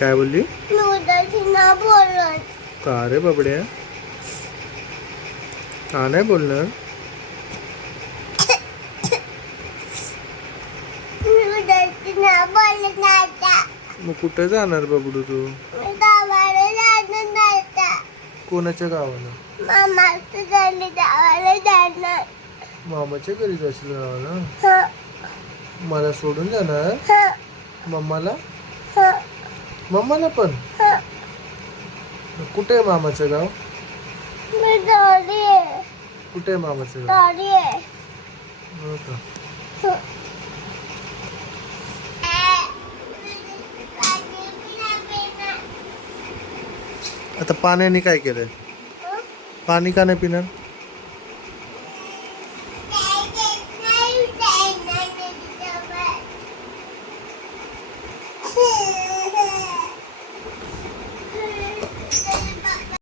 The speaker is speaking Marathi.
काय बोलली? मी उद्याची ना बोलत. का रे बाबड्या? का नाही बोलणार? मी उद्याची ना बोलत नाही आता. मग कुठे जाणार बाबडू तू? मी गावाला जाणार नाही आता. कोणाच्या गावाला? मामाचं झाली गावाला जाणार. मामाच्या घरी जाशील गावाला? हं, मला सोडून जाणार? हं, मम्माला? हं, मम्माला पण? हं. कुठे आहे मामाचं गाव? मी दौडी आहे. कुठे आहे मामाचं गाव? दौडी आहे. हो का? हं. आता पाण्याने काय केलंय? पाणी का नाही पिणार?